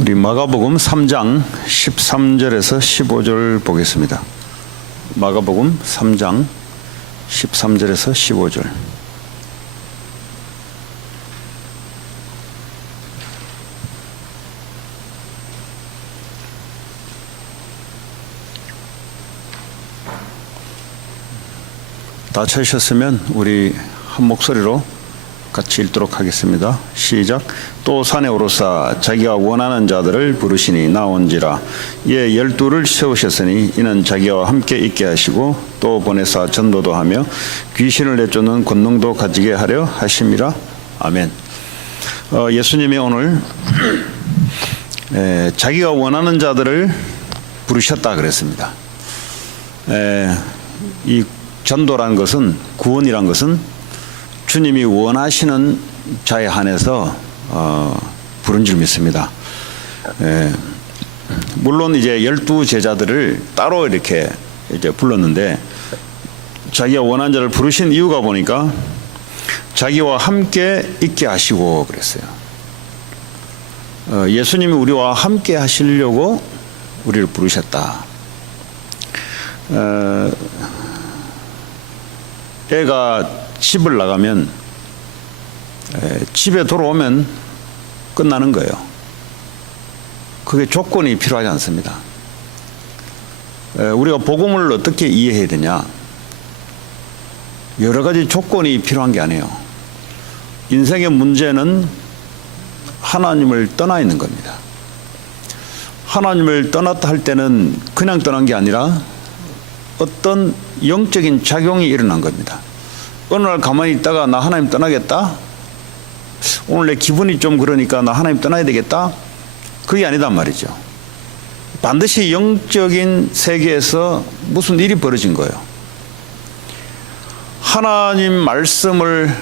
우리 마가복음 3장 13절에서 15절 보겠습니다. 마가복음 3장 13절에서 15절. 다 찾으셨으면 우리 한 목소리로 같이 읽도록 하겠습니다. 시작. 또 산에 오르사 자기가 원하는 자들을 부르시니 나온지라. 이에 12를 세우셨으니 이는 자기와 함께 있게 하시고 또 보내사 전도도 하며 귀신을 내쫓는 권능도 가지게 하려 하심이라. 아멘. 예수님이 오늘 자기가 원하는 자들을 부르셨다 그랬습니다. 이 전도라는 것은, 구원이란 것은 주님이 원하시는 자에 한해서 부른 줄 믿습니다. 물론 이제 12 제자들을 따로 이렇게 이제 불렀는데, 자기가 원하는 자를 부르신 이유가 보니까 자기와 함께 있게 하시고 그랬어요. 예수님이 우리와 함께 하시려고 우리를 부르셨다. 애가 집을 나가면 집에 돌아오면 끝나는 거예요. 그게 조건이 필요하지 않습니다. 우리가 복음을 어떻게 이해해야 되냐? 여러 가지 조건이 필요한 게 아니에요. 인생의 문제는 하나님을 떠나 있는 겁니다. 하나님을 떠났다 할 때는 그냥 떠난 게 아니라 어떤 영적인 작용이 일어난 겁니다. 어느 날 가만히 있다가 나 하나님 떠나겠다? 오늘 내 기분이 좀 그러니까 나 하나님 떠나야 되겠다? 그게 아니단 말이죠. 반드시 영적인 세계에서 무슨 일이 벌어진 거예요. 하나님 말씀을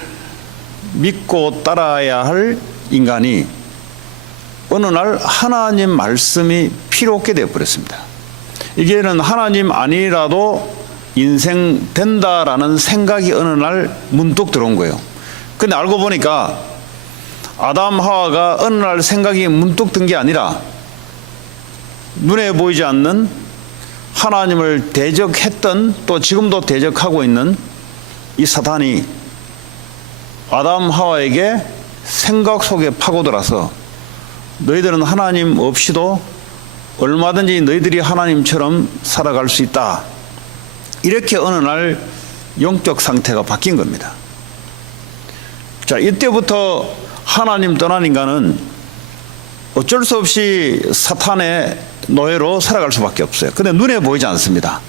믿고 따라야 할 인간이 어느 날 하나님 말씀이 필요 없게 되어버렸습니다. 이게는 하나님 아니라도 인생 된다라는 생각이 어느 날 문득 들어온 거예요. 근데 알고 보니까 아담 하와가 어느 날 생각이 문득 든 게 아니라 눈에 보이지 않는 하나님을 대적했던, 또 지금도 대적하고 있는 이 사탄이 아담 하와에게 생각 속에 파고들어서 너희들은 하나님 없이도 얼마든지 너희들이 하나님처럼 살아갈 수 있다, 이렇게 어느 날 영적 상태가 바뀐 겁니다. 자, 이때부터 하나님 떠난 인간은 어쩔 수 없이 사탄의 노예로 살아갈 수밖에 없어요. 근데 눈에 보이지 않습니다.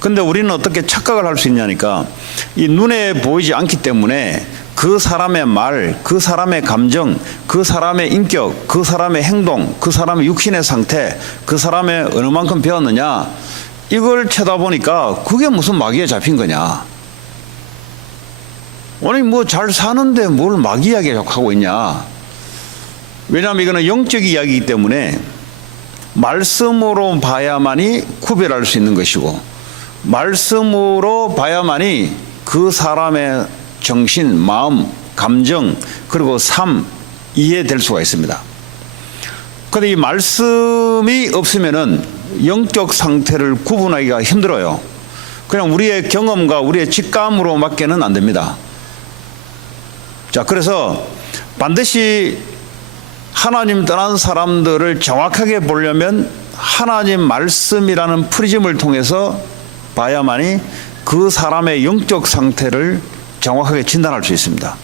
근데 우리는 어떻게 착각을 할 수 있냐니까, 이 눈에 보이지 않기 때문에 그 사람의 말, 그 사람의 감정, 그 사람의 인격, 그 사람의 행동, 그 사람의 육신의 상태, 그 사람의 어느 만큼 배웠느냐, 이걸 쳐다보니까 그게 무슨 마귀에 잡힌 거냐. 아니 뭐 잘 사는데 뭘 마귀 이야기 하고 있냐. 왜냐하면 이거는 영적 이야기이기 때문에 말씀으로 봐야만이 구별할 수 있는 것이고, 말씀으로 봐야만이 그 사람의 정신, 마음, 감정, 그리고 삶 이해될 수가 있습니다. 그런데 이 말씀이 없으면은 영적 상태를 구분하기가 힘들어요. 그냥 우리의 경험과 우리의 직감으로 맡기는 안 됩니다. 자, 그래서 반드시 하나님 떠난 사람들을 정확하게 보려면 하나님 말씀이라는 프리즘을 통해서 봐야만이 그 사람의 영적 상태를 정확하게 진단할 수 있습니다.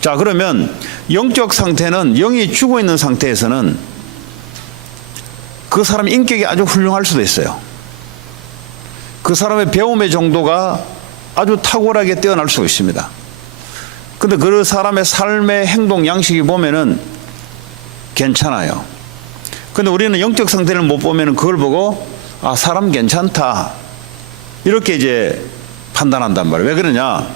자, 그러면 영적 상태는, 영이 죽어 있는 상태에서는 그 사람의 인격이 아주 훌륭할 수도 있어요. 그 사람의 배움의 정도가 아주 탁월하게 뛰어날 수 있습니다. 근데 그 사람의 삶의 행동 양식이 보면은 괜찮아요. 근데 우리는 영적 상태를 못 보면은 그걸 보고 아, 사람 괜찮다, 이렇게 이제 판단한단 말이에요. 왜 그러냐?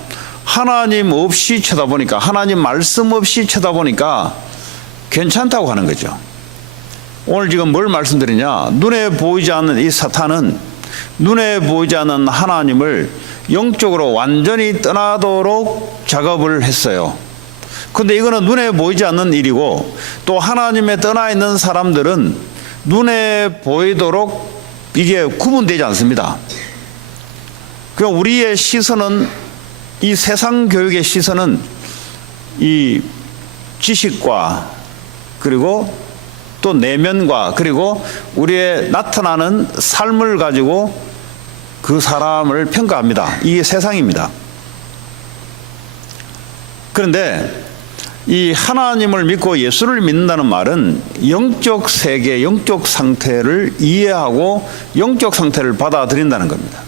하나님 없이 쳐다보니까, 하나님 말씀 없이 쳐다보니까 괜찮다고 하는 거죠. 오늘 지금 뭘 말씀드리냐? 눈에 보이지 않는 이 사탄은 눈에 보이지 않는 하나님을 영적으로 완전히 떠나도록 작업을 했어요. 근데 이거는 눈에 보이지 않는 일이고, 또 하나님에 떠나 있는 사람들은 눈에 보이도록 이게 구분되지 않습니다. 그러니까 우리의 시선은, 이 세상 교육의 시선은 이 지식과 그리고 또 내면과 그리고 우리의 나타나는 삶을 가지고 그 사람을 평가합니다. 이게 세상입니다. 그런데 이 하나님을 믿고 예수를 믿는다는 말은 영적 세계, 영적 상태를 이해하고 영적 상태를 받아들인다는 겁니다.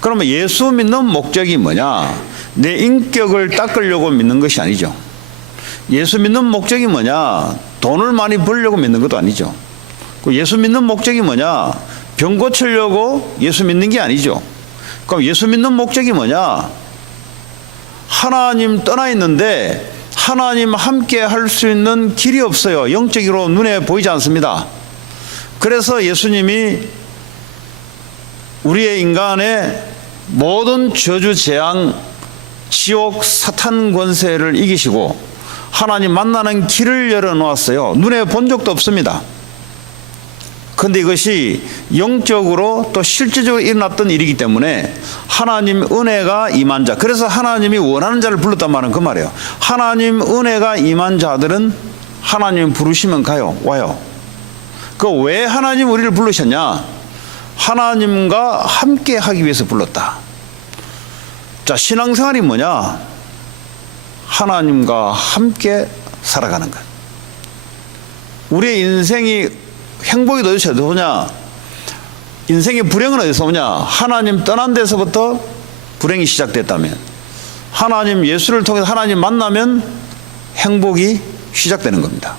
그러면 예수 믿는 목적이 뭐냐? 내 인격을 닦으려고 믿는 것이 아니죠. 예수 믿는 목적이 뭐냐? 돈을 많이 벌려고 믿는 것도 아니죠. 예수 믿는 목적이 뭐냐? 병 고치려고 예수 믿는 게 아니죠. 그럼 예수 믿는 목적이 뭐냐? 하나님 떠나 있는데 하나님 함께 할 수 있는 길이 없어요. 영적으로 눈에 보이지 않습니다. 그래서 예수님이 우리의 인간의 모든 저주, 재앙, 지옥, 사탄 권세를 이기시고 하나님 만나는 길을 열어놓았어요. 눈에 본 적도 없습니다. 그런데 이것이 영적으로 또 실질적으로 일어났던 일이기 때문에 하나님 은혜가 임한 자, 그래서 하나님이 원하는 자를 불렀단 말은 그 말이에요. 하나님 은혜가 임한 자들은 하나님 부르시면 와요. 그 왜 하나님 우리를 부르셨냐? 하나님과 함께 하기 위해서 불렀다. 자, 신앙생활이 뭐냐? 하나님과 함께 살아가는 것. 우리의 인생이 행복이 어디서 오냐? 인생의 불행은 어디서 오냐? 하나님 떠난 데서부터 불행이 시작됐다면, 하나님 예수를 통해서 하나님 만나면 행복이 시작되는 겁니다.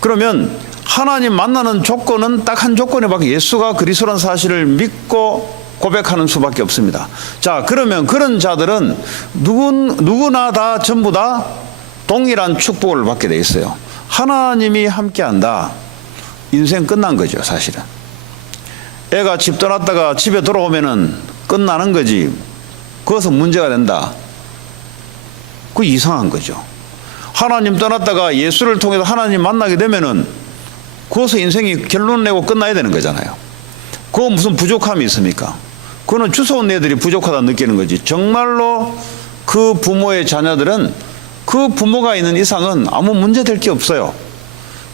그러면 하나님 만나는 조건은 딱 한 조건에밖에, 예수가 그리스도라는 사실을 믿고 고백하는 수밖에 없습니다. 자, 그러면 그런 자들은 누구나 다 전부 다 동일한 축복을 받게 돼 있어요. 하나님이 함께한다. 인생 끝난 거죠, 사실은. 애가 집 떠났다가 집에 돌아오면은 끝나는 거지. 그것은 문제가 된다. 그 이상한 거죠. 하나님 떠났다가 예수를 통해서 하나님 만나게 되면은 그것은 인생이 결론 내고 끝나야 되는 거잖아요. 그거 무슨 부족함이 있습니까? 그거는 주워온 애들이 부족하다 느끼는 거지. 정말로 그 부모의 자녀들은 그 부모가 있는 이상은 아무 문제 될 게 없어요.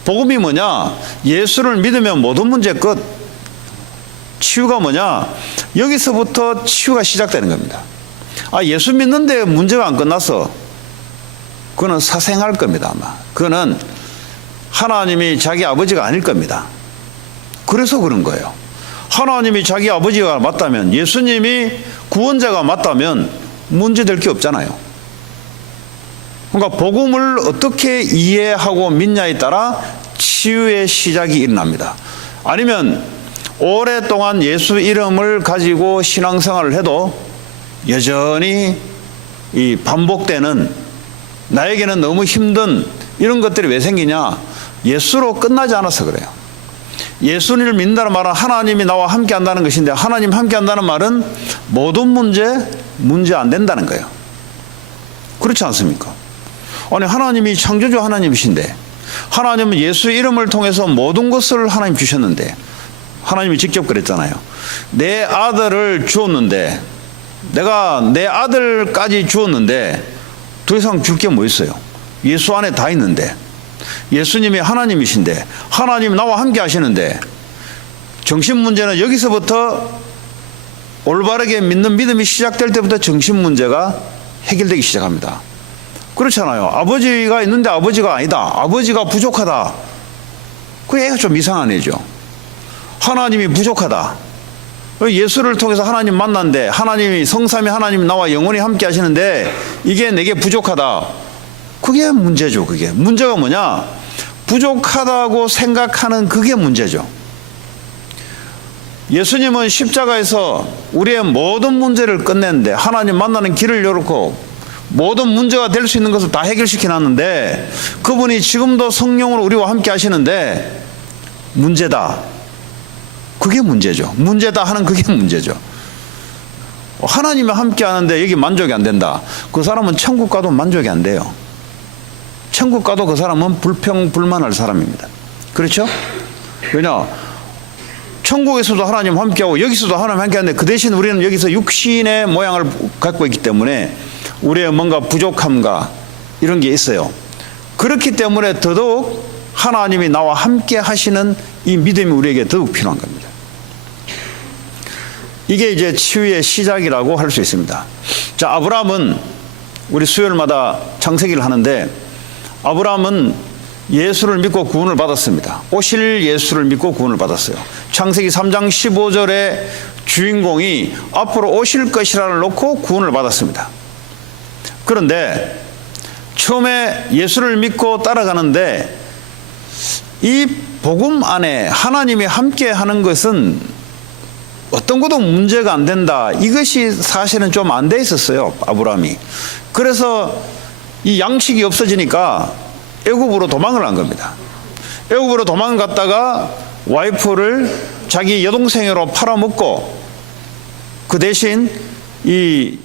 복음이 뭐냐? 예수를 믿으면 모든 문제 끝. 치유가 뭐냐? 여기서부터 치유가 시작되는 겁니다. 아, 예수 믿는데 문제가 안 끝났어. 그거는 사생할 겁니다, 아마. 그거는 하나님이 자기 아버지가 아닐 겁니다. 그래서 그런 거예요. 하나님이 자기 아버지가 맞다면, 예수님이 구원자가 맞다면 문제될 게 없잖아요. 그러니까 복음을 어떻게 이해하고 믿냐에 따라 치유의 시작이 일어납니다. 아니면 오랫동안 예수 이름을 가지고 신앙생활을 해도 여전히 이 반복되는, 나에게는 너무 힘든 이런 것들이 왜 생기냐? 예수로 끝나지 않아서 그래요. 예수님을 믿는다는 말은 하나님이 나와 함께 한다는 것인데, 하나님 함께 한다는 말은 모든 문제 안 된다는 거예요. 그렇지 않습니까? 아니, 하나님이 창조주 하나님이신데, 하나님은 예수 이름을 통해서 모든 것을 하나님 주셨는데, 하나님이 직접 그랬잖아요. 내 아들을 주었는데, 내가 내 아들까지 주었는데 더 이상 줄 게 뭐 있어요? 예수 안에 다 있는데, 예수님이 하나님이신데, 하나님 나와 함께 하시는데, 정신 문제는 여기서부터 올바르게 믿는 믿음이 시작될 때부터 정신 문제가 해결되기 시작합니다. 그렇잖아요. 아버지가 있는데 아버지가 아니다. 아버지가 부족하다. 그 애가 좀 이상한 애죠. 하나님이 부족하다. 예수를 통해서 하나님 만난데, 하나님이, 성삼위 하나님이 나와 영원히 함께 하시는데 이게 내게 부족하다. 그게 문제죠. 그게 문제가 뭐냐? 부족하다고 생각하는 그게 문제죠. 예수님은 십자가에서 우리의 모든 문제를 끝냈는데, 하나님 만나는 길을 열고 모든 문제가 될 수 있는 것을 다 해결시켜 놨는데, 그분이 지금도 성령으로 우리와 함께 하시는데 문제다. 그게 문제죠. 문제다 하는 그게 문제죠. 하나님이 함께 하는데 여기 만족이 안 된다. 그 사람은 천국 가도 만족이 안 돼요. 천국 가도 그 사람은 불평불만할 사람입니다. 그렇죠? 왜냐? 천국에서도 하나님 함께하고 여기서도 하나님 함께하는데 그 대신 우리는 여기서 육신의 모양을 갖고 있기 때문에 우리의 뭔가 부족함과 이런 게 있어요. 그렇기 때문에 더더욱 하나님이 나와 함께 하시는 이 믿음이 우리에게 더욱 필요한 겁니다. 이게 이제 치유의 시작이라고 할 수 있습니다. 자, 아브라함은 우리 수요일마다 창세기를 하는데 아브라함은 예수를 믿고 구원을 받았습니다. 오실 예수를 믿고 구원을 받았어요. 창세기 3장 15절에 주인공이 앞으로 오실 것이라를 놓고 구원을 받았습니다. 그런데 처음에 예수를 믿고 따라가는데 이 복음 안에 하나님이 함께 하는 것은 어떤 것도 문제가 안 된다. 이것이 사실은 좀 안 돼 있었어요, 아브라함이. 그래서 이 양식이 없어지니까 애굽으로 도망을 간 겁니다. 애굽으로 도망갔다가 와이프를 자기 여동생으로 팔아먹고 그 대신 이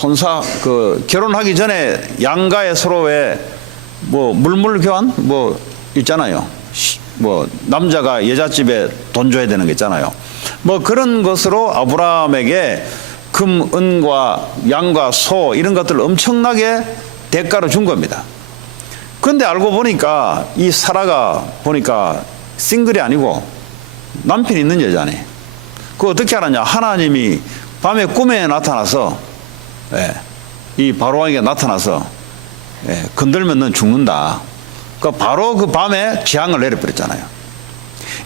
혼사 결혼하기 전에 양가의 서로의 물물 교환 있잖아요. 남자가 여자집에 돈 줘야 되는 게 있잖아요. 그런 것으로 아브라함에게 금, 은과 양과 소 이런 것들을 엄청나게 대가로 준 겁니다. 그런데 알고 보니까 이 사라가 보니까 싱글이 아니고 남편이 있는 여자네. 그거 어떻게 알았냐? 하나님이 밤에 꿈에 나타나서 이 바로왕에게 나타나서 건들면 넌 죽는다. 바로 그 밤에 재앙을 내려버렸잖아요.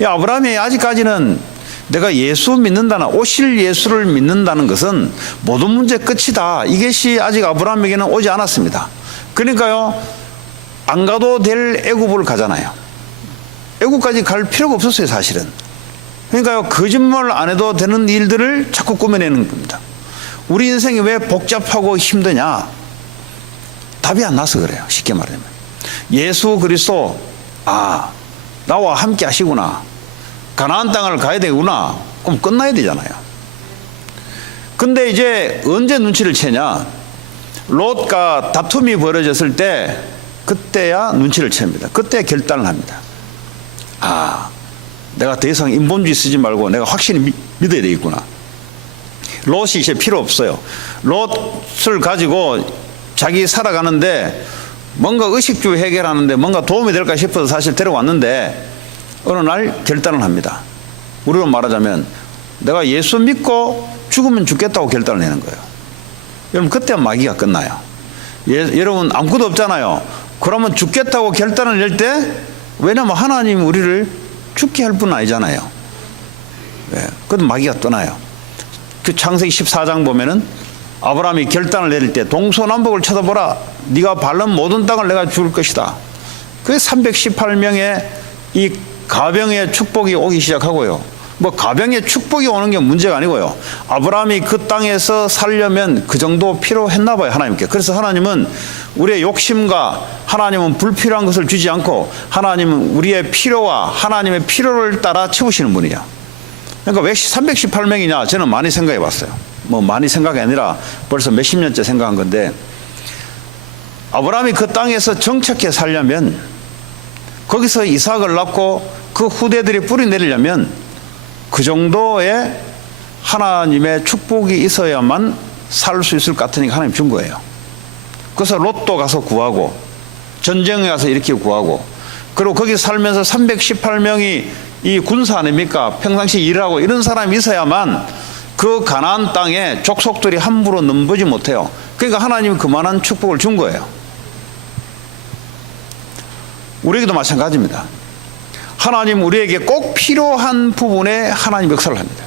아브라함이 아직까지는 내가 예수 믿는다는 오실 예수를 믿는다는 것은 모든 문제 끝이다. 이것이 아직 아브라함에게는 오지 않았습니다. 그러니까요, 안 가도 될 애굽을 가잖아요. 애굽까지 갈 필요가 없었어요, 사실은. 그러니까요, 거짓말 안 해도 되는 일들을 자꾸 꾸며내는 겁니다. 우리 인생이 왜 복잡하고 힘드냐? 답이 안 나서 그래요, 쉽게 말하면. 예수 그리스도, 나와 함께 하시구나. 가나안 땅을 가야 되구나. 그럼 끝나야 되잖아요. 근데 이제 언제 눈치를 채냐? 롯과 다툼이 벌어졌을 때 그때야 눈치를 챕니다. 그때 결단을 합니다. 내가 더 이상 인본주의 쓰지 말고 내가 확실히 믿어야 되겠구나. 롯이 이제 필요 없어요. 롯을 가지고 자기 살아가는데 뭔가 의식주 해결하는데 뭔가 도움이 될까 싶어서 사실 데려왔는데 어느 날 결단을 합니다. 우리로 말하자면 내가 예수 믿고 죽으면 죽겠다고 결단을 내는 거예요. 여러분, 그때 마귀가 끝나요. 여러분, 아무것도 없잖아요. 그러면 죽겠다고 결단을 낼 때, 왜냐하면 하나님이 우리를 죽게 할 분은 아니잖아요. 그래도 마귀가 떠나요. 그 창세기 14장 보면은 아브라함이 결단을 내릴 때 동서남북을 쳐다보라. 네가 밟는 모든 땅을 내가 줄 것이다. 그게 318명의 이 가병의 축복이 오기 시작하고요. 가병의 축복이 오는 게 문제가 아니고요. 아브라함이 그 땅에서 살려면 그 정도 필요했나 봐요, 하나님께. 그래서 하나님은 우리의 욕심과 하나님은 불필요한 것을 주지 않고 하나님은 우리의 필요와 하나님의 필요를 따라 채우시는 분이야. 그러니까 왜 318명이냐? 저는 많이 생각해 봤어요. 많이 생각이 아니라 벌써 몇십 년째 생각한 건데, 아브라함이 그 땅에서 정착해 살려면, 거기서 이삭을 낳고 그 후대들이 뿌리 내리려면 그 정도의 하나님의 축복이 있어야만 살 수 있을 것 같으니까 하나님 준 거예요. 그래서 롯도 가서 구하고 전쟁에 가서 이렇게 구하고, 그리고 거기 살면서 318명이 이 군사 아닙니까? 평상시 일하고 이런 사람이 있어야만 그 가나안 땅에 족속들이 함부로 넘보지 못해요. 그러니까 하나님이 그만한 축복을 준 거예요. 우리에게도 마찬가지입니다. 하나님 우리에게 꼭 필요한 부분에 하나님 역사를 합니다.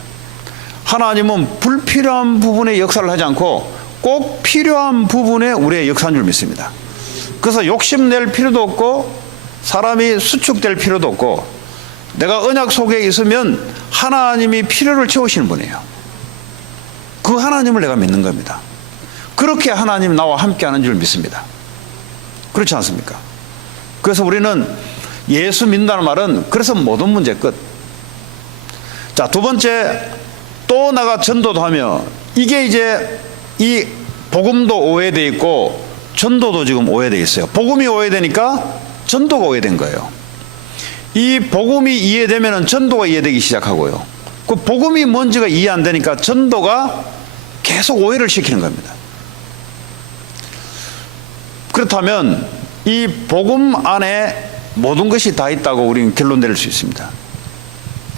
하나님은 불필요한 부분에 역사를 하지 않고 꼭 필요한 부분에 우리의 역사인 줄 믿습니다. 그래서 욕심낼 필요도 없고 사람이 수축될 필요도 없고, 내가 언약 속에 있으면 하나님이 필요를 채우시는 분이에요. 그 하나님을 내가 믿는 겁니다. 그렇게 하나님 나와 함께하는 줄 믿습니다. 그렇지 않습니까? 그래서 우리는 예수 믿는다는 말은 그래서 모든 문제 끝. 자, 두 번째, 또 나가 전도도 하며, 이게 이제 이 복음도 오해되어 있고 전도도 지금 오해되어 있어요. 복음이 오해되니까 전도가 오해된 거예요. 이 복음이 이해되면 전도가 이해되기 시작하고요. 그 복음이 뭔지가 이해 안 되니까 전도가 계속 오해를 시키는 겁니다. 그렇다면 이 복음 안에 모든 것이 다 있다고 우리는 결론 내릴 수 있습니다.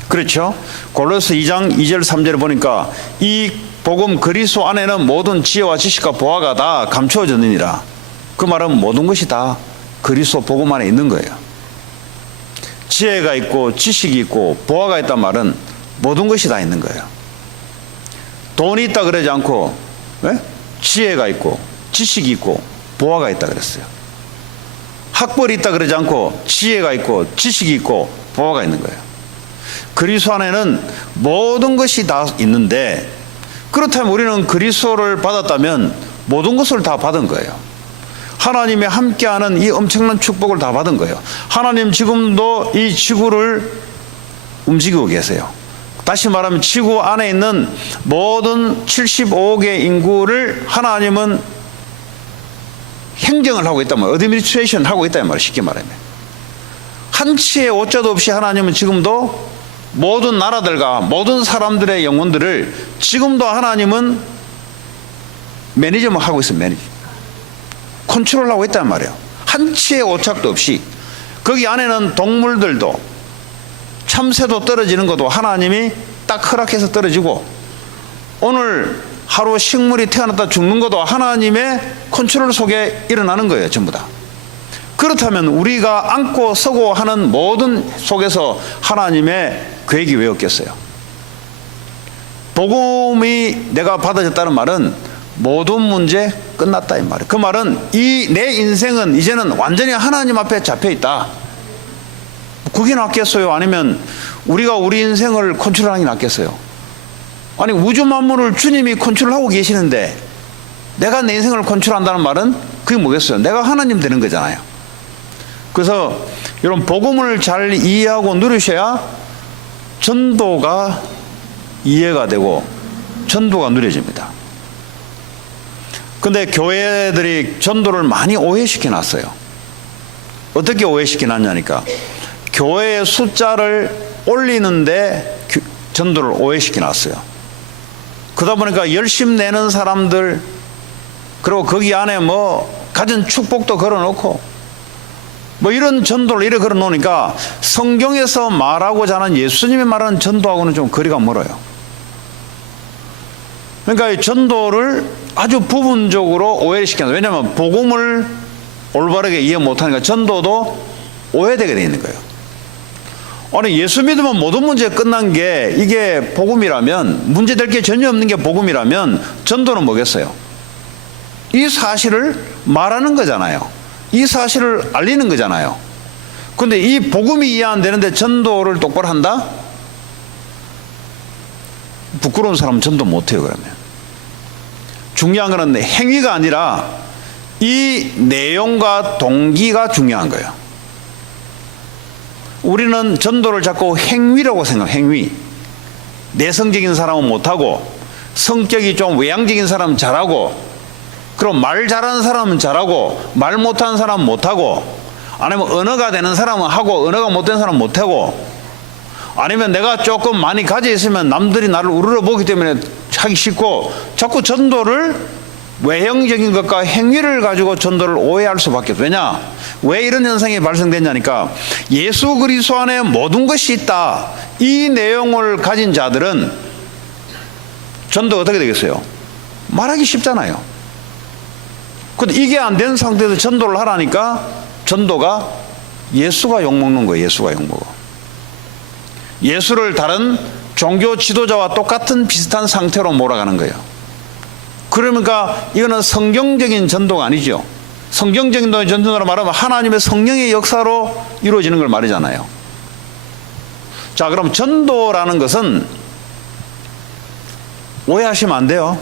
그렇죠? 골로새 2장 2절 3절을 보니까 이 복음 그리스도 안에는 모든 지혜와 지식과 보화가 다 감추어졌느니라. 그 말은 모든 것이 다 그리스도 복음 안에 있는 거예요. 지혜가 있고 지식이 있고 보화가 있단 말은 모든 것이 다 있는 거예요. 돈이 있다 그러지 않고 지혜가 있고 지식이 있고 보화가 있다 그랬어요. 학벌이 있다 그러지 않고 지혜가 있고 지식이 있고 보화가 있는 거예요. 그리스도 안에는 모든 것이 다 있는데, 그렇다면 우리는 그리스도를 받았다면 모든 것을 다 받은 거예요. 하나님이 함께하는 이 엄청난 축복을 다 받은 거예요. 하나님 지금도 이 지구를 움직이고 계세요. 다시 말하면 지구 안에 있는 모든 75억의 인구를 하나님은 행정을 하고 있단 말이에요. 어드미니스트레이션 하고 있단 말이에요. 쉽게 말하면 한 치의 오자도 없이 하나님은 지금도 모든 나라들과 모든 사람들의 영혼들을 지금도 하나님은 매니저만 하고 있어요. 매니저 컨트롤하고 있단 말이에요. 한 치의 오착도 없이. 거기 안에는 동물들도 참새도 떨어지는 것도 하나님이 딱 허락해서 떨어지고, 오늘 하루 식물이 태어났다 죽는 것도 하나님의 컨트롤 속에 일어나는 거예요. 전부 다. 그렇다면 우리가 앉고 서고 하는 모든 속에서 하나님의 계획이 왜 없겠어요? 복음이 내가 받아졌다는 말은 모든 문제 끝났다 이 말이에요. 그 말은 이 내 인생은 이제는 완전히 하나님 앞에 잡혀 있다. 그게 낫겠어요? 아니면 우리가 우리 인생을 컨트롤하는 게 낫겠어요? 아니, 우주 만물을 주님이 컨트롤하고 계시는데 내가 내 인생을 컨트롤한다는 말은 그게 뭐겠어요? 내가 하나님 되는 거잖아요. 그래서 여러분, 복음을 잘 이해하고 누리셔야 전도가 이해가 되고 전도가 누려집니다. 근데 교회들이 전도를 많이 오해시켜 놨어요. 어떻게 오해시켜 놨냐니까, 교회의 숫자를 올리는데 전도를 오해시켜 놨어요. 그러다 보니까 열심 내는 사람들, 그리고 거기 안에 뭐 가진 축복도 걸어놓고 뭐 이런 전도를 이렇게 걸어놓으니까 성경에서 말하고자 하는 예수님이 말하는 전도하고는 좀 거리가 멀어요. 그러니까 이 전도를 아주 부분적으로 오해시켜요. 왜냐하면 복음을 올바르게 이해 못하니까 전도도 오해되게 되어 있는 거예요. 아니, 예수 믿으면 모든 문제 끝난 게 이게 복음이라면, 문제될 게 전혀 없는 게 복음이라면 전도는 뭐겠어요? 이 사실을 말하는 거잖아요. 이 사실을 알리는 거잖아요. 그런데 이 복음이 이해 안 되는데 전도를 똑바로 한다? 부끄러운 사람은 전도 못해요. 그러면 중요한 것은 행위가 아니라 이 내용과 동기가 중요한 거예요. 우리는 전도를 자꾸 행위라고 생각해요. 행위. 내성적인 사람은 못하고, 성격이 좀 외향적인 사람은 잘하고, 그럼 말 잘하는 사람은 잘하고, 말 못하는 사람은 못하고, 아니면 언어가 되는 사람은 하고 언어가 못되는 사람은 못하고, 아니면 내가 조금 많이 가져 있으면 남들이 나를 우러러 보기 때문에 하기 싫고, 자꾸 전도를 외형적인 것과 행위를 가지고 전도를 오해할 수밖에 없어요. 왜냐? 왜 이런 현상이 발생됐냐니까, 예수 그리스도 안에 모든 것이 있다, 이 내용을 가진 자들은 전도가 어떻게 되겠어요? 말하기 쉽잖아요. 근데 이게 안 된 상태에서 전도를 하라니까 전도가 예수가 욕먹는 거예요. 예수가 욕먹어. 예수를 다른 종교 지도자와 똑같은 비슷한 상태로 몰아가는 거예요. 그러니까 이거는 성경적인 전도가 아니죠. 성경적인 전도로 말하면 하나님의 성령의 역사로 이루어지는 걸 말이잖아요. 자, 그럼 전도라는 것은 오해하시면 안 돼요.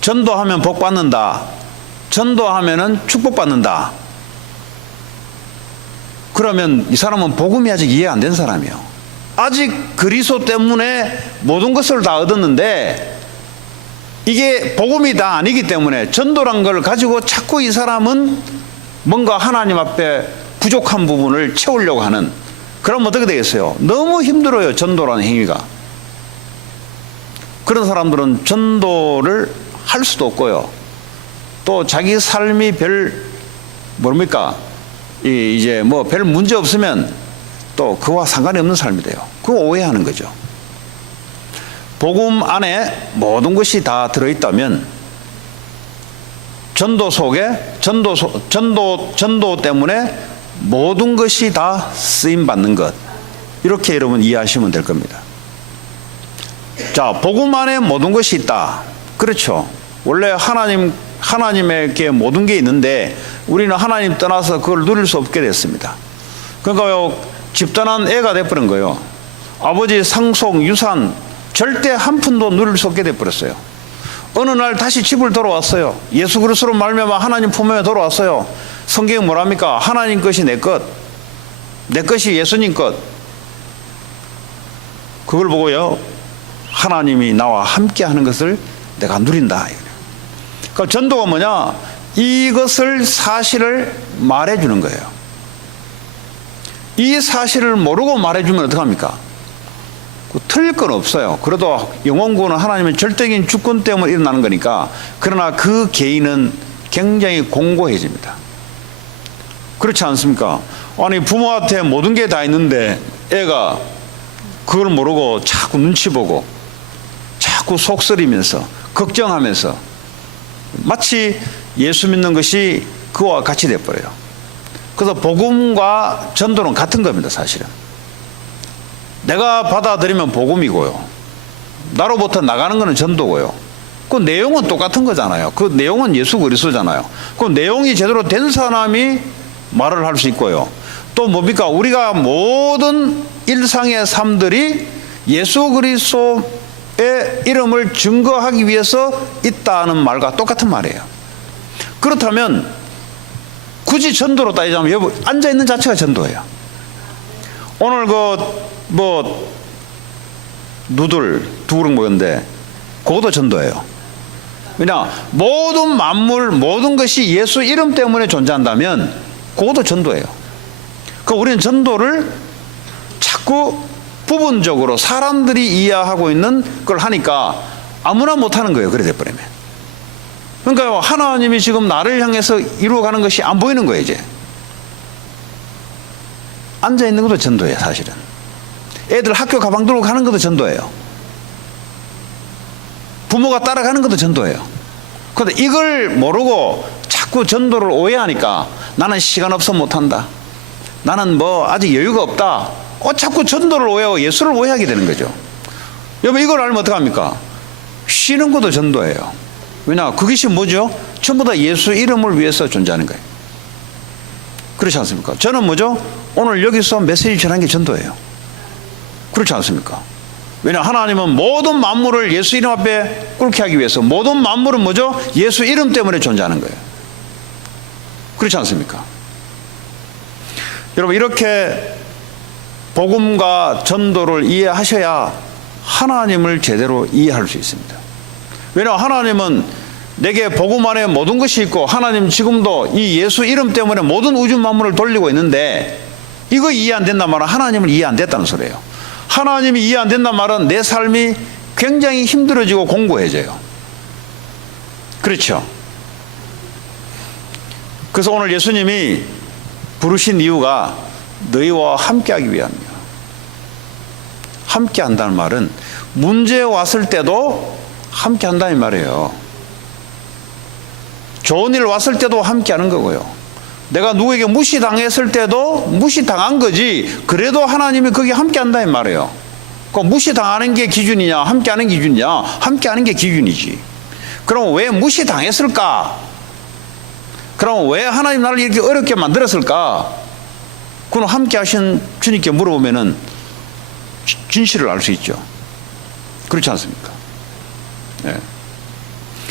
전도하면 복 받는다, 전도하면은 축복 받는다, 그러면 이 사람은 복음이 아직 이해 안 된 사람이에요. 아직 그리스도 때문에 모든 것을 다 얻었는데 이게 복음이 다 아니기 때문에 전도란 걸 가지고 자꾸 이 사람은 뭔가 하나님 앞에 부족한 부분을 채우려고 하는, 그럼 어떻게 되겠어요? 너무 힘들어요, 전도라는 행위가. 그런 사람들은 전도를 할 수도 없고요. 또 자기 삶이 이제 뭐 별 문제 없으면 또 그와 상관이 없는 삶이 돼요. 그거 오해하는 거죠. 복음 안에 모든 것이 다 들어있다면 전도 속에 전도 때문에 모든 것이 다 쓰임 받는 것, 이렇게 여러분 이해하시면 될 겁니다. 자, 복음 안에 모든 것이 있다. 그렇죠. 원래 하나님에게 모든 게 있는데 우리는 하나님 떠나서 그걸 누릴 수 없게 됐습니다. 그러니까 집단한 애가 돼버린 거예요. 아버지 상속, 유산 절대 한 푼도 누릴 수 없게 돼버렸어요. 어느 날 다시 집을 돌아왔어요. 예수 그리스도로 말미암아 하나님 품에 돌아왔어요. 성경이 뭐랍니까? 하나님 것이 내 것, 내 것이 예수님 것. 그걸 보고요, 하나님이 나와 함께 하는 것을 내가 누린다. 그러니까 전도가 뭐냐? 이것을 사실을 말해주는 거예요. 이 사실을 모르고 말해주면 어떡합니까? 틀릴 건 없어요. 그래도 영혼구원은 하나님의 절대적인 주권 때문에 일어나는 거니까. 그러나 그 개인은 굉장히 공고해집니다. 그렇지 않습니까? 아니, 부모한테 모든 게 다 있는데 애가 그걸 모르고 자꾸 눈치 보고 자꾸 속쓰리면서 걱정하면서 마치 예수 믿는 것이 그와 같이 돼버려요. 그래서 복음과 전도는 같은 겁니다, 사실은. 내가 받아들이면 복음이고요, 나로부터 나가는 것은 전도고요. 그 내용은 똑같은 거잖아요. 그 내용은 예수 그리스도잖아요. 그 내용이 제대로 된 사람이 말을 할 수 있고요. 또 뭡니까? 우리가 모든 일상의 삶들이 예수 그리스도의 이름을 증거하기 위해서 있다는 말과 똑같은 말이에요. 그렇다면 굳이 전도로 따지자면 여러분, 앉아있는 자체가 전도예요. 오늘 누들 두 그릇 먹었는데 그것도 전도예요. 왜냐? 모든 만물, 모든 것이 예수 이름 때문에 존재한다면 그것도 전도예요. 그러니까 우리는 전도를 자꾸 부분적으로 사람들이 이해하고 있는 걸 하니까 아무나 못하는 거예요. 그래 돼버리면. 그러니까 하나님이 지금 나를 향해서 이루어가는 것이 안 보이는 거예요. 이제 앉아있는 것도 전도예요, 사실은. 애들 학교 가방 들고 가는 것도 전도예요. 부모가 따라가는 것도 전도예요. 그런데 이걸 모르고 자꾸 전도를 오해하니까 나는 시간 없어 못한다, 나는 아직 여유가 없다, 자꾸 전도를 오해하고 예수를 오해하게 되는 거죠. 여러분, 이걸 알면 어떡합니까? 쉬는 것도 전도예요. 왜냐? 그것이 뭐죠? 전부 다 예수 이름을 위해서 존재하는 거예요. 그렇지 않습니까? 저는 오늘 여기서 메시지 전하는 게 전도예요. 그렇지 않습니까? 왜냐? 하나님은 모든 만물을 예수 이름 앞에 꿇게 하기 위해서, 모든 만물은 예수 이름 때문에 존재하는 거예요. 그렇지 않습니까? 여러분, 이렇게 복음과 전도를 이해하셔야 하나님을 제대로 이해할 수 있습니다. 왜냐하면 하나님은 내게 복음 안에 모든 것이 있고, 하나님 지금도 이 예수 이름 때문에 모든 우주 만물을 돌리고 있는데, 이거 이해 안 된단 말은 하나님을 이해 안 됐다는 소리예요. 하나님이 이해 안 된단 말은 내 삶이 굉장히 힘들어지고 공고해져요. 그렇죠? 그래서 오늘 예수님이 부르신 이유가 너희와 함께하기 위함이에요. 함께한다는 말은 문제 왔을 때도 함께한다는 말이에요. 좋은 일 왔을 때도 함께하는 거고요. 내가 누구에게 무시당했을 때도 무시당한 거지, 그래도 하나님이 거기에 함께한다는 말이에요. 그 무시당하는 게 기준이냐, 함께하는 기준이냐? 함께하는 게 기준이지. 그럼 왜 무시당했을까? 그럼 왜 하나님 나를 이렇게 어렵게 만들었을까? 그럼 함께하신 주님께 물어보면은 진실을 알 수 있죠. 그렇지 않습니까? 네.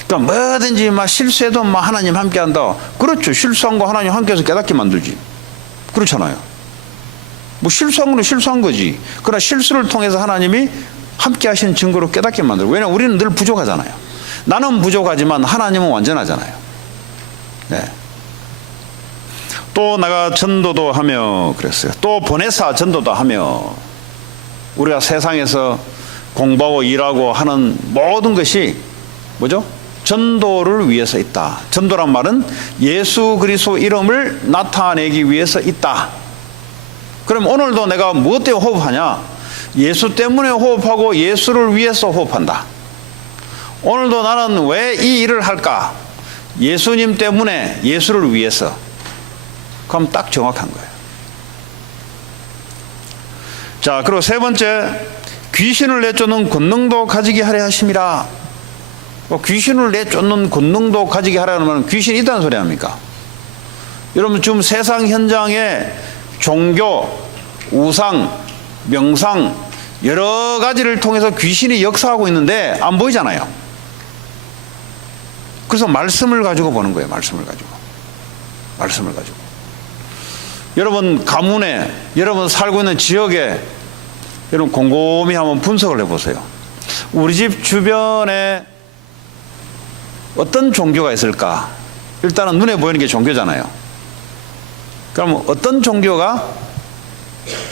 그러니까 뭐든지 실수해도 하나님 함께한다. 그렇죠. 실수한 거 하나님 함께해서 깨닫게 만들지. 그렇잖아요. 실수한 거는 실수한 거지. 그러나 실수를 통해서 하나님이 함께하신 증거로 깨닫게 만들고. 왜냐하면 우리는 늘 부족하잖아요. 나는 부족하지만 하나님은 완전하잖아요. 네. 또 내가 전도도 하며 그랬어요. 또 보내사 전도도 하며, 우리가 세상에서 공부하고 일하고 하는 모든 것이 뭐죠? 전도를 위해서 있다. 전도란 말은 예수 그리스도 이름을 나타내기 위해서 있다. 그럼 오늘도 내가 무엇 때문에 호흡하냐? 예수 때문에 호흡하고 예수를 위해서 호흡한다. 오늘도 나는 왜 이 일을 할까? 예수님 때문에, 예수를 위해서. 그럼 딱 정확한 거예요. 자, 그리고 세 번째, 귀신을 내쫓는 권능도 가지게 하려 하심이라. 귀신을 내쫓는 권능도 가지게 하라는 말은 귀신이 있다는 소리 아닙니까? 여러분, 지금 세상 현장에 종교, 우상, 명상 여러 가지를 통해서 귀신이 역사하고 있는데 안 보이잖아요. 그래서 말씀을 가지고 보는 거예요. 말씀을 가지고. 여러분 가문에, 여러분 살고 있는 지역에 여러분 곰곰이 한번 분석을 해보세요. 우리 집 주변에 어떤 종교가 있을까? 일단은 눈에 보이는 게 종교잖아요. 그럼 어떤 종교가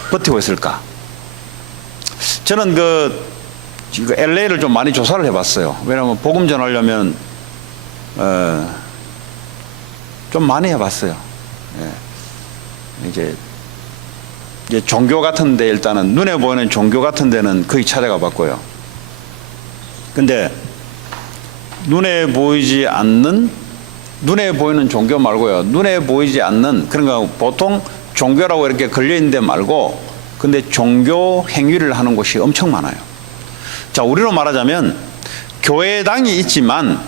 버티고 있을까? 저는 LA를 좀 많이 조사를 해봤어요. 왜냐하면 복음 전하려면 좀 많이 해봤어요. 예. 이제 종교 같은데, 일단은 눈에 보이는 종교 같은 데는 거의 찾아가 봤고요. 근데 눈에 보이는 종교 말고요, 눈에 보이지 않는, 그러니까 보통 종교라고 이렇게 걸려 있는 데 말고, 근데 종교 행위를 하는 곳이 엄청 많아요. 자, 우리로 말하자면 교회당이 있지만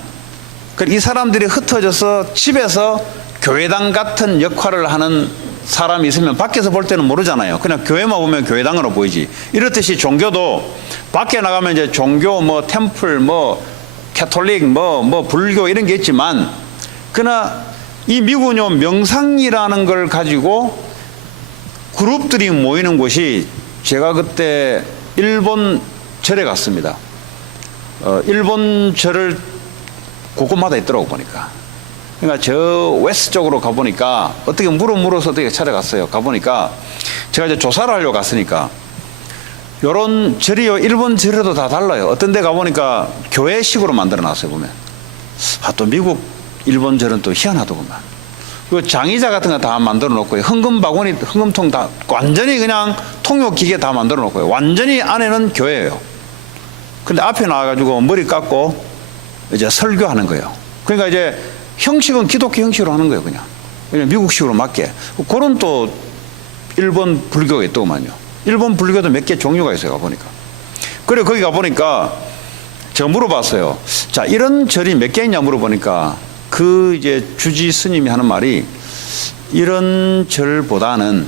이 사람들이 흩어져서 집에서 교회당 같은 역할을 하는 사람이 있으면 밖에서 볼 때는 모르잖아요. 그냥 교회만 보면 교회당으로 보이지. 이렇듯이 종교도 밖에 나가면 이제 종교, 템플, 캐톨릭, 불교 이런 게 있지만, 그러나 이 미군요 명상이라는 걸 가지고 그룹들이 모이는 곳이, 제가 그때 일본 절에 갔습니다. 일본 절을 곳곳마다 있더라고 보니까. 그러니까 저 웨스트 쪽으로 가보니까 어떻게 물어서 어떻게 찾아갔어요. 가보니까 제가 이제 조사를 하려고 갔으니까, 요런 절이요, 일본 절에도 다 달라요. 어떤 데 가보니까 교회식으로 만들어 놨어요, 보면. 또 미국, 일본 절은 또 희한하더구만. 그 장의자 같은 거 다 만들어 놓고요. 흥금통 다 완전히 그냥 통역기계 다 만들어 놓고요. 완전히 안에는 교회예요. 근데 앞에 나와가지고 머리 깎고 이제 설교하는 거예요. 그러니까 이제 형식은 기독교 형식으로 하는 거예요, 그냥 미국식으로 맞게. 그런 또 일본 불교가 있더구만요. 일본 불교도 몇 개 종류가 있어요, 가보니까. 그래, 거기 가보니까 제가 물어봤어요. 자, 이런 절이 몇 개 있냐 물어보니까 이제 주지 스님이 하는 말이, 이런 절보다는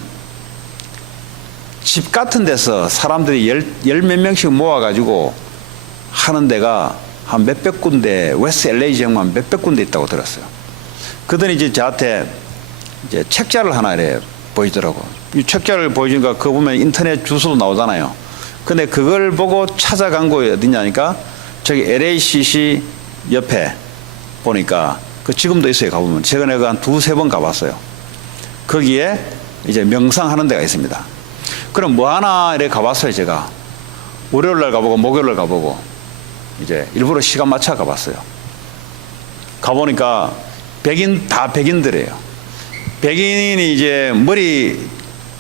집 같은 데서 사람들이 열 몇 명씩 모아가지고 하는 데가 한 몇백 군데, 웨스트 LA 지역만 몇백 군데 있다고 들었어요. 그들이 이제 저한테 이제 책자를 하나 이래 보이더라고. 이 책자를 보여주니까 그거 보면 인터넷 주소도 나오잖아요. 근데 그걸 보고 찾아간 거 어디냐니까, 저기 LACC 옆에 보니까 지금도 있어요. 가보면. 최근에 한 두세 번 가봤어요. 거기에 이제 명상하는 데가 있습니다. 그럼 뭐 하나 이렇게 가봤어요. 제가 월요일날 가보고 목요일날 가보고 이제 일부러 시간 맞춰 가봤어요. 가보니까 다 백인들이에요. 백인이 이제 머리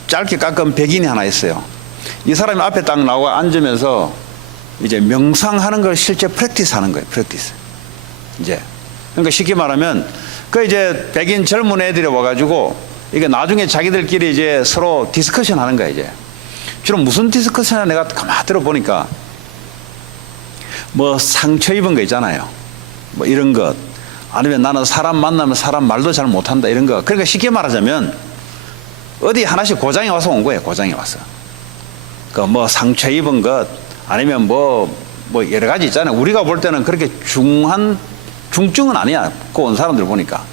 짧게 깎은 백인이 하나 있어요. 이 사람이 앞에 딱 나오고 앉으면서 이제 명상하는 걸 실제 프랙티스 하는 거예요. 프랙티스. 이제 그러니까 쉽게 말하면 이제 백인 젊은 애들이 와가지고 이게 나중에 자기들끼리 이제 서로 디스커션 하는 거야. 이제 주로 무슨 디스커션을 내가 가만히 들어보니까 상처 입은 거 있잖아요. 이런 것, 아니면 나는 사람 만나면 사람 말도 잘 못한다, 이런 거. 그러니까 쉽게 말하자면 어디 하나씩 고장이 와서 온 거예요. 고장이 와서. 상처 입은 것, 아니면 여러 가지 있잖아요. 우리가 볼 때는 그렇게 중증은 아니야. 그 온 사람들 보니까.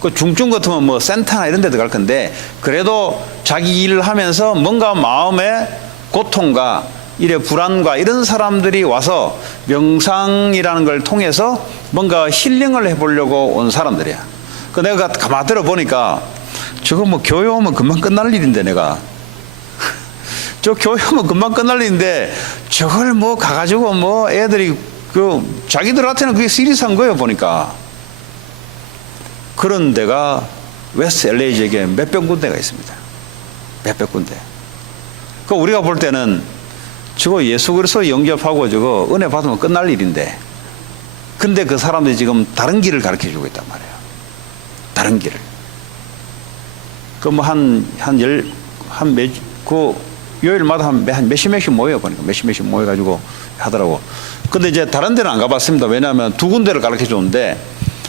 그 중증 같으면 센터나 이런 데 들어갈 건데, 그래도 자기 일을 하면서 뭔가 마음의 고통과 이래 불안과 이런 사람들이 와서 명상이라는 걸 통해서 뭔가 힐링을 해보려고 온 사람들이야. 그 내가 가만 들어보니까 저거 뭐 교회오면 금방 끝날 일인데 내가 저 교회오면 금방 끝날 일인데 저걸 뭐 가가지고 뭐 애들이 그 자기들한테는 그게 시리스한 거예요 보니까. 그런 데가 웨스트 LA 지역에 몇백 군데가 있습니다. 몇백 군데. 그 우리가 볼 때는 저거 예수 그리스도 영접하고 저거 은혜 받으면 끝날 일인데, 근데 그 사람들이 지금 다른 길을 가르쳐 주고 있단 말이에요. 다른 길을. 그 뭐 그 요일마다 한 몇십 명씩 모여요 보니까. 몇십 명씩 모여가지고 하더라고. 근데 이제 다른 데는 안 가봤습니다. 왜냐하면 두 군데를 가르쳐 주는데,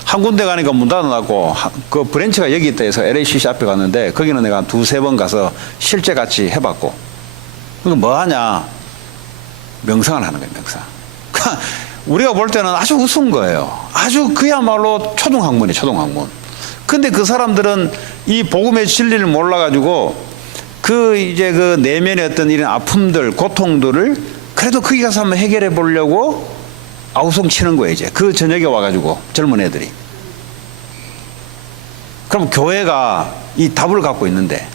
한 군데 가니까 문 닫아놨고, 그 브랜치가 여기 있다 해서 LACC 앞에 갔는데, 거기는 내가 한 두세 번 가서 실제 같이 해봤고, 그러니까 뭐 하냐? 명상을 하는 거예요, 명상. 우리가 볼 때는 아주 우스운 거예요. 아주 그야말로 초등학문이에요, 초등학문. 근데 그 사람들은 이 복음의 진리를 몰라가지고, 이제 그 내면의 어떤 이런 아픔들, 고통들을 그래도 거기 가서 한번 해결해 보려고 아우성 치는 거예요, 이제. 그 저녁에 와가지고, 젊은 애들이. 그럼 교회가 이 답을 갖고 있는데,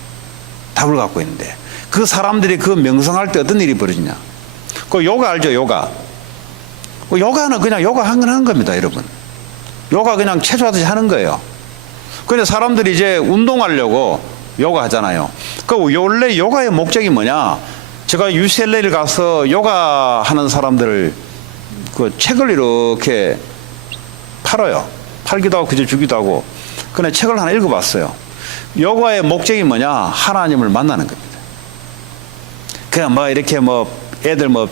그 사람들이 그 명상할 때 어떤 일이 벌어지냐. 그 요가 알죠, 요가. 요가는 그냥 요가 하는 겁니다, 여러분. 요가 그냥 체조하듯이 하는 거예요. 근데 사람들이 이제 운동하려고 요가 하잖아요. 그 원래 요가의 목적이 뭐냐? 제가 UCLA를 가서 요가 하는 사람들을 그 책을 이렇게 팔아요. 팔기도 하고 그저 주기도 하고. 근데 책을 하나 읽어봤어요. 요가의 목적이 뭐냐? 하나님을 만나는 겁니다. 그냥 뭐 이렇게 뭐 애들 뭐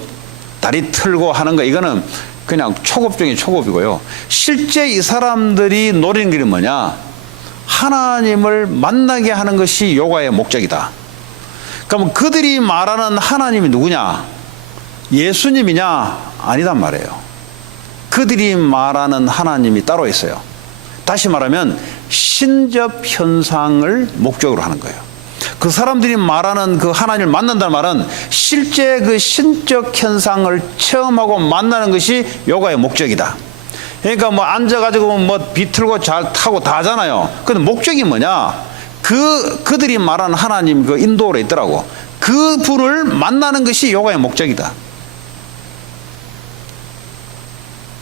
다리 틀고 하는 거, 이거는 그냥 초급 중에 초급이고요. 실제 이 사람들이 노리는 길이 뭐냐? 하나님을 만나게 하는 것이 요가의 목적이다. 그럼 그들이 말하는 하나님이 누구냐? 예수님이냐? 아니단 말이에요. 그들이 말하는 하나님이 따로 있어요. 다시 말하면 신접 현상을 목적으로 하는 거예요. 그 사람들이 말하는 그 하나님을 만난다는 말은 실제 그 신적 현상을 체험하고 만나는 것이 요가의 목적이다. 그러니까 뭐 앉아가지고 뭐 비틀고 잘 타고 다 하잖아요. 근데 목적이 뭐냐? 그들이 말하는 하나님 그 인도로 있더라고. 그 분을 만나는 것이 요가의 목적이다.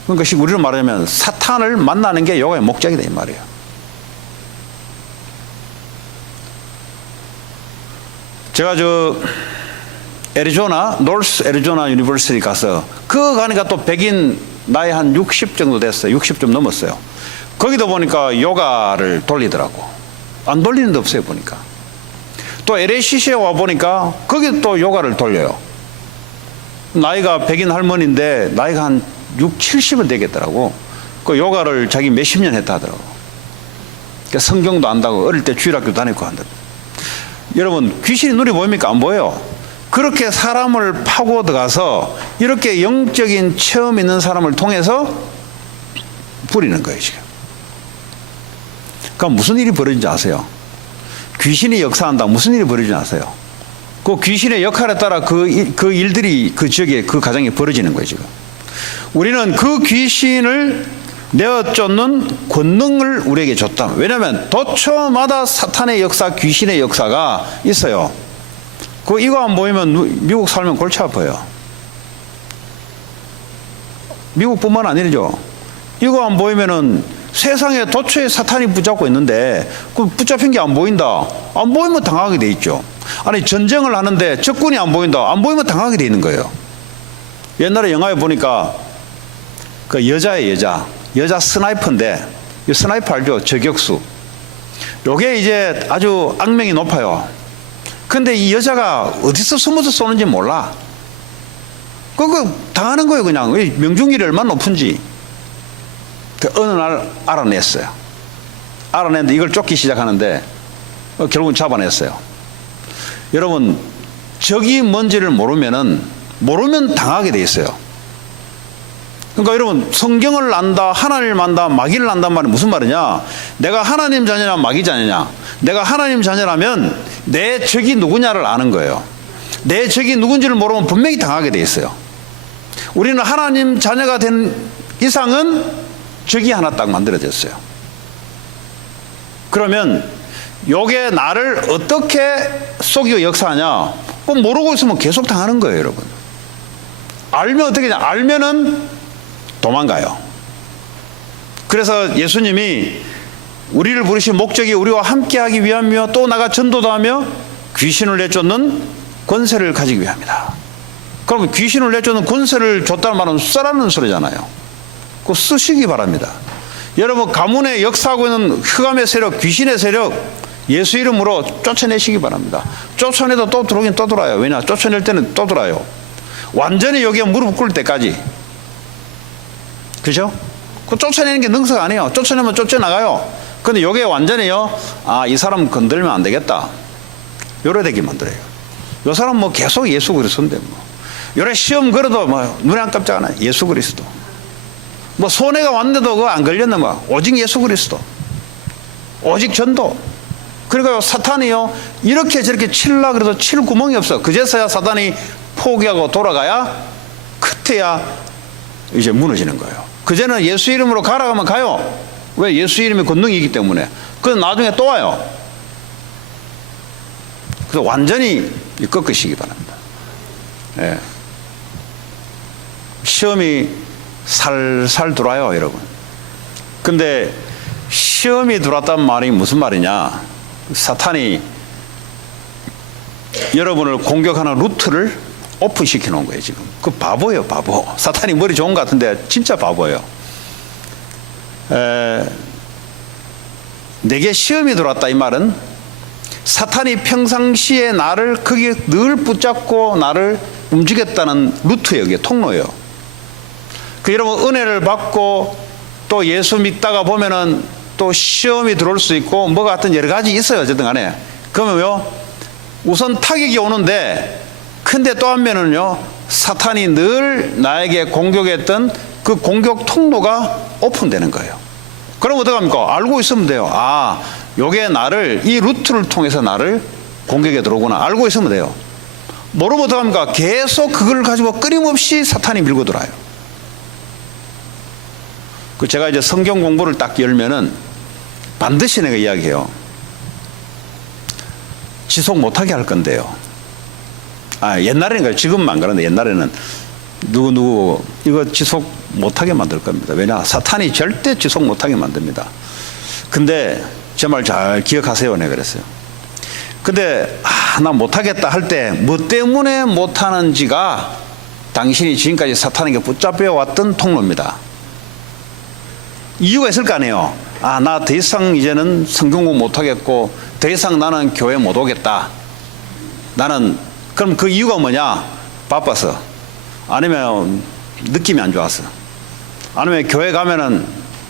그러니까 우리로 말하자면 사탄을 만나는 게 요가의 목적이다 이 말이에요. 제가 노스 애리조나 유니버시티 가서 가니까 또 백인 나이 한 60 정도 됐어요. 60 좀 넘었어요. 거기도 보니까 요가를 돌리더라고. 안 돌리는 데 없어요 보니까. 또 LACC에 와 보니까 거기 또 요가를 돌려요. 나이가 백인 할머니인데 나이가 한 6, 70은 되겠더라고. 그 요가를 자기 몇십 년 했다 하더라고. 그러니까 성경도 안다고 어릴 때 주일학교 다니고 한다. 여러분, 귀신이 눈이 보입니까? 안 보여요. 그렇게 사람을 파고 들어가서 이렇게 영적인 체험 있는 사람을 통해서 부리는 거예요 지금. 그러니까 무슨 일이 벌어진지 아세요? 귀신이 역사한다. 무슨 일이 벌어지지 아세요? 그 귀신의 역할에 따라 그 일들이 그 지역에 그 가정에 벌어지는 거예요 지금. 우리는 그 귀신을 내어 쫓는 권능을 우리에게 줬다. 왜냐하면 도처마다 사탄의 역사, 귀신의 역사가 있어요. 이거 안 보이면 미국 살면 골치 아파요. 미국뿐만 아니죠. 이거 안 보이면은 세상에 도처에 사탄이 붙잡고 있는데 그 붙잡힌 게 안 보인다. 안 보이면 당하게 돼 있죠. 아니 전쟁을 하는데 적군이 안 보인다. 안 보이면 당하게 돼 있는 거예요. 옛날에 영화에 보니까 그 여자 스나이퍼인데, 이 스나이퍼 알죠? 저격수. 요게 이제 아주 악명이 높아요. 근데 이 여자가 어디서 숨어서 쏘는지 몰라. 그거 당하는 거예요 그냥. 명중률이 얼마나 높은지. 어느 날 알아냈어요. 알아냈는데 이걸 쫓기 시작하는데 결국은 잡아냈어요. 여러분, 적이 뭔지를 모르면 당하게 돼 있어요. 그러니까 여러분, 성경을 안다, 하나님을 안다, 마귀를 안단 말은 무슨 말이냐? 내가 하나님 자녀냐 마귀 자녀냐? 내가 하나님 자녀라면 내 적이 누구냐를 아는 거예요. 내 적이 누군지를 모르면 분명히 당하게 돼 있어요. 우리는 하나님 자녀가 된 이상은 적이 하나 딱 만들어졌어요. 그러면 요게 나를 어떻게 속이고 역사하냐? 그럼 모르고 있으면 계속 당하는 거예요, 여러분. 알면 어떻게 되냐? 알면은 도망가요. 그래서 예수님이 우리를 부르신 목적이 우리와 함께하기 위함이며 또 나가 전도도 하며 귀신을 내쫓는 권세를 가지기 위함이다. 그러면 귀신을 내쫓는 권세를 줬다는 말은 쓰라는 소리잖아요. 그거 쓰시기 바랍니다. 여러분 가문에 역사하고 있는 흑암의 세력, 귀신의 세력 예수 이름으로 쫓아내시기 바랍니다. 쫓아내도 또 들어오긴 또 들어와요. 왜냐? 쫓아낼 때는 또 들어와요. 완전히 여기에 무릎 꿇을 때까지. 그죠? 그 쫓아내는 게 능사가 아니에요. 쫓아내면 쫓아나가요. 근데 여기에 완전히요, 아, 이 사람 건들면 안 되겠다. 요래 되게 만들어요. 요 사람 뭐 계속 예수 그리스도인데 뭐. 요래 시험 걸어도 뭐 눈에 안 깜짝 안 와요. 예수 그리스도. 뭐 손해가 왔는데도 그거 안 걸렸나 봐. 오직 예수 그리스도. 오직 전도. 그러니까 사탄이요, 이렇게 저렇게 치려고 그래도 칠 구멍이 없어. 그제서야 사탄이 포기하고 돌아가야 그때야 이제 무너지는 거예요. 그제는 예수 이름으로 가라고 하면 가요. 왜? 예수 이름의 권능이 있기 때문에. 그래서 나중에 또 와요. 그래서 완전히 꺾으시기 바랍니다. 예. 시험이 살살 들어와요, 여러분. 근데 시험이 들어왔단 말이 무슨 말이냐? 사탄이 여러분을 공격하는 루트를 오픈시켜 놓은 거예요, 지금. 그 바보예요, 바보. 사탄이 머리 좋은 것 같은데 진짜 바보예요. 내게 시험이 들어왔다 이 말은 사탄이 평상시에 나를 거기에 늘 붙잡고 나를 움직였다는 루트예요. 이게 통로예요. 그 여러분 은혜를 받고 또 예수 믿다가 보면은 또 시험이 들어올 수 있고 뭐가 하여튼 여러 가지 있어요. 어쨌든 간에. 그러면요, 우선 타격이 오는데 근데 또 한면은요, 사탄이 늘 나에게 공격했던 그 공격 통로가 오픈되는 거예요. 그럼 어떡합니까? 알고 있으면 돼요. 아, 요게 나를, 이 루트를 통해서 나를 공격에 들어오구나. 알고 있으면 돼요. 모르면 어떡합니까? 계속 그걸 가지고 끊임없이 사탄이 밀고 들어와요. 그 제가 이제 성경 공부를 딱 열면은 반드시 내가 이야기해요. 지속 못하게 할 건데요. 아, 옛날에는 그래요. 지금은 안 그런데 옛날에는 누구 이거 지속 못하게 만들 겁니다. 왜냐? 사탄이 절대 지속 못하게 만듭니다. 근데 제 말 잘 기억하세요. 내가 그랬어요. 근데 나 못하겠다 할 때 뭐 때문에 못하는지가 당신이 지금까지 사탄에게 붙잡혀 왔던 통로입니다. 이유가 있을 거 아니에요. 아, 나 더 이상 이제는 성경 공부 못하겠고 더 이상 나는 교회 못 오겠다. 나는 그럼 그 이유가 뭐냐? 바빠서, 아니면 느낌이 안 좋아서, 아니면 교회 가면은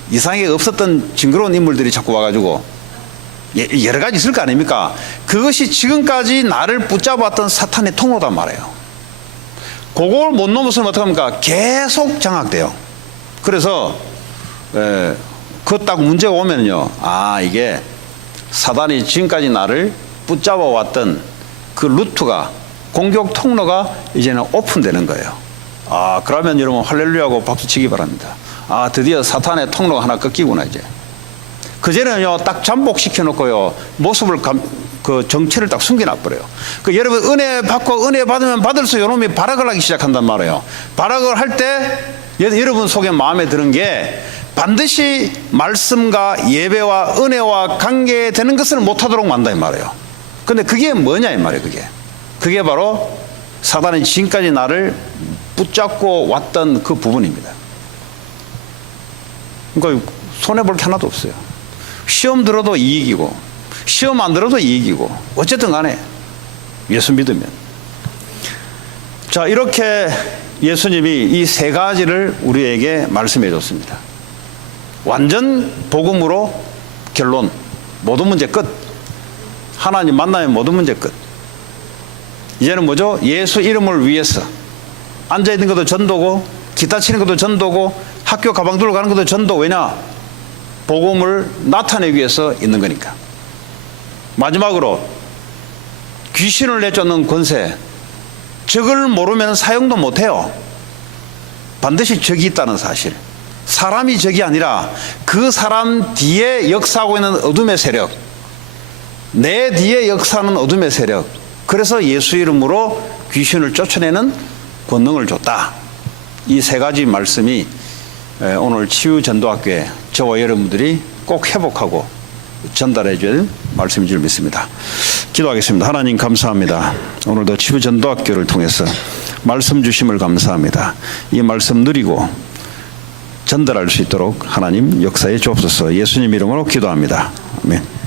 이상하게 없었던 징그러운 인물들이 자꾸 와가지고 여러 가지 있을 거 아닙니까? 그것이 지금까지 나를 붙잡았던 사탄의 통로단 말이에요. 그걸 못 넘었으면 어떡합니까? 계속 장악돼요. 그래서 그 딱 문제가 오면요, 아, 이게 사단이 지금까지 나를 붙잡아 왔던 그 루트가, 공격 통로가 이제는 오픈되는 거예요. 아, 그러면 여러분 할렐루야하고 박수치기 바랍니다. 아, 드디어 사탄의 통로가 하나 꺾이구나. 이제 그전에는요, 딱 잠복시켜 놓고요, 모습을 그 정체를 딱 숨겨놔버려요. 그 여러분 은혜 받고 은혜 받으면 받을수록 이놈이 발악을 하기 시작한단 말이에요. 발악을 할 때 여러분 속에 마음에 드는 게 반드시 말씀과 예배와 은혜와 관계되는 것을 못하도록 만다 이 말이에요. 근데 그게 뭐냐 이 말이에요. 그게 바로 사단이 지금까지 나를 붙잡고 왔던 그 부분입니다. 그러니까 손해볼 게 하나도 없어요. 시험 들어도 이익이고 시험 안 들어도 이익이고 어쨌든 간에 예수 믿으면. 자, 이렇게 예수님이 이 세 가지를 우리에게 말씀해 줬습니다. 완전 복음으로 결론, 모든 문제 끝. 하나님 만나면 모든 문제 끝. 이제는 뭐죠? 예수 이름을 위해서 앉아있는 것도 전도고 기타 치는 것도 전도고 학교 가방 들고 가는 것도 전도. 왜냐? 복음을 나타내기 위해서 있는 거니까. 마지막으로 귀신을 내쫓는 권세, 적을 모르면 사용도 못해요. 반드시 적이 있다는 사실. 사람이 적이 아니라 그 사람 뒤에 역사하고 있는 어둠의 세력, 내 뒤에 역사하는 어둠의 세력. 그래서 예수 이름으로 귀신을 쫓아내는 권능을 줬다. 이 세 가지 말씀이 오늘 치유전도학교에 저와 여러분들이 꼭 회복하고 전달해 줄 말씀인 줄 믿습니다. 기도하겠습니다. 하나님 감사합니다. 오늘도 치유전도학교를 통해서 말씀 주심을 감사합니다. 이 말씀 누리고 전달할 수 있도록 하나님 역사에 주옵소서. 예수님 이름으로 기도합니다. 아멘.